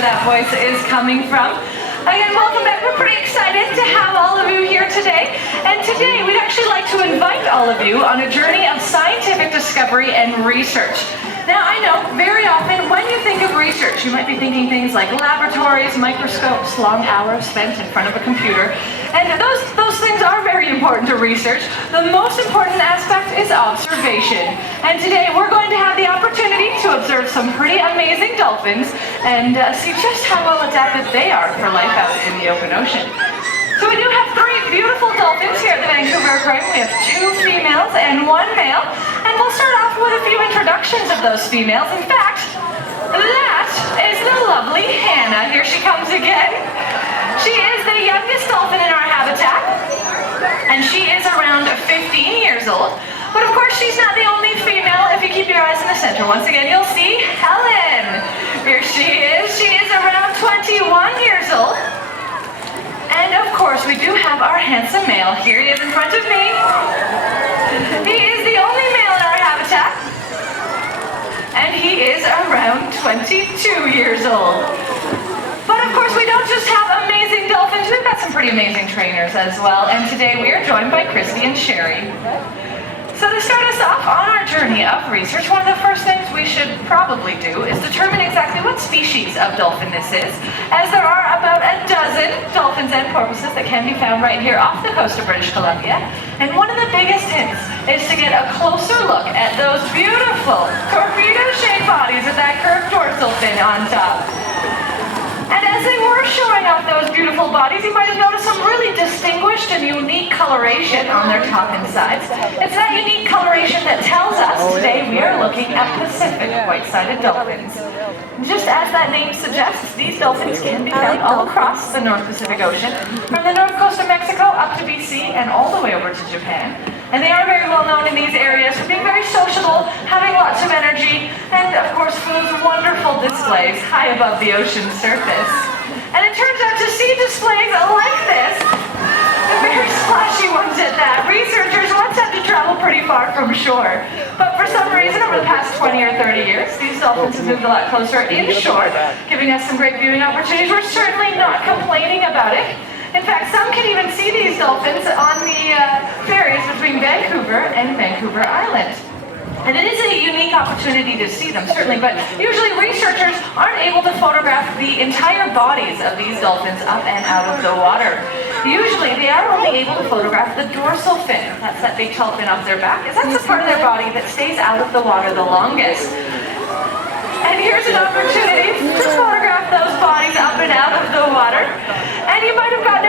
where that voice is coming from. Again, welcome back. We're pretty excited to have all of you here today. And today we'd actually like to invite all of you on a journey of scientific discovery and research. Now, I know very often when you think of research, you might be thinking things like laboratories, microscopes, long hours spent in front of a computer. And those things are very important to research. The most important aspect is observation. And today we're going to have the opportunity to observe some pretty amazing dolphins and see just how well adapted they are for life out in the open ocean. So we do have 3 beautiful dolphins here at the Vancouver Aquarium. We have 2 females and 1 male. And we'll start off with a few introductions of those females. In fact, that is the lovely Hannah. Here she comes again. She is the youngest dolphin in our habitat, and she is around 15 years old. But of course, she's not the only female. If you keep your eyes in the center, once again, you'll see Helen. Here she is. She is around 21 years old. And of course, we do have our handsome male. Here he is in front of me. He is the only male in our habitat, and he is around 22 years old. But of course, we don't just have amazing dolphins, we've got some pretty amazing trainers as well. And today we are joined by Christy and Sherry. So to start us off on our journey of research, one of the first things we should probably do is determine exactly what species of dolphin this is, as there are about a dozen dolphins and porpoises that can be found right here off the coast of British Columbia. And one of the biggest hints is to get a closer look at those beautiful torpedo-shaped bodies with that curved dorsal fin on top. And as they were showing off those beautiful bodies, you might have noticed some really distinguished and unique coloration on their top and sides. It's that unique coloration that tells us today we are looking at Pacific white-sided dolphins. Just as that name suggests, these dolphins can be found all across the North Pacific Ocean, from the north coast of Mexico up to BC and all the way over to Japan. And they are very well known in these areas for being very sociable, having lots of energy, and of course for those wonderful displays high above the ocean's surface. And it turns out to see displays like this, the very splashy ones at that, researchers once had to travel pretty far from shore. But for some reason, over the past 20 or 30 years, these dolphins have moved a lot closer inshore, giving us some great viewing opportunities. We're certainly not complaining about it. In fact, some can even see these dolphins on the ferries between Vancouver and Vancouver Island. And it is a unique opportunity to see them, certainly, but usually researchers aren't able to photograph the entire bodies of these dolphins up and out of the water. Usually, they are only able to photograph the dorsal fin. That's that big tall fin off their back, as that's the part of their body that stays out of the water the longest. And here's an opportunity to photograph those bodies up and out of the water. And you might have got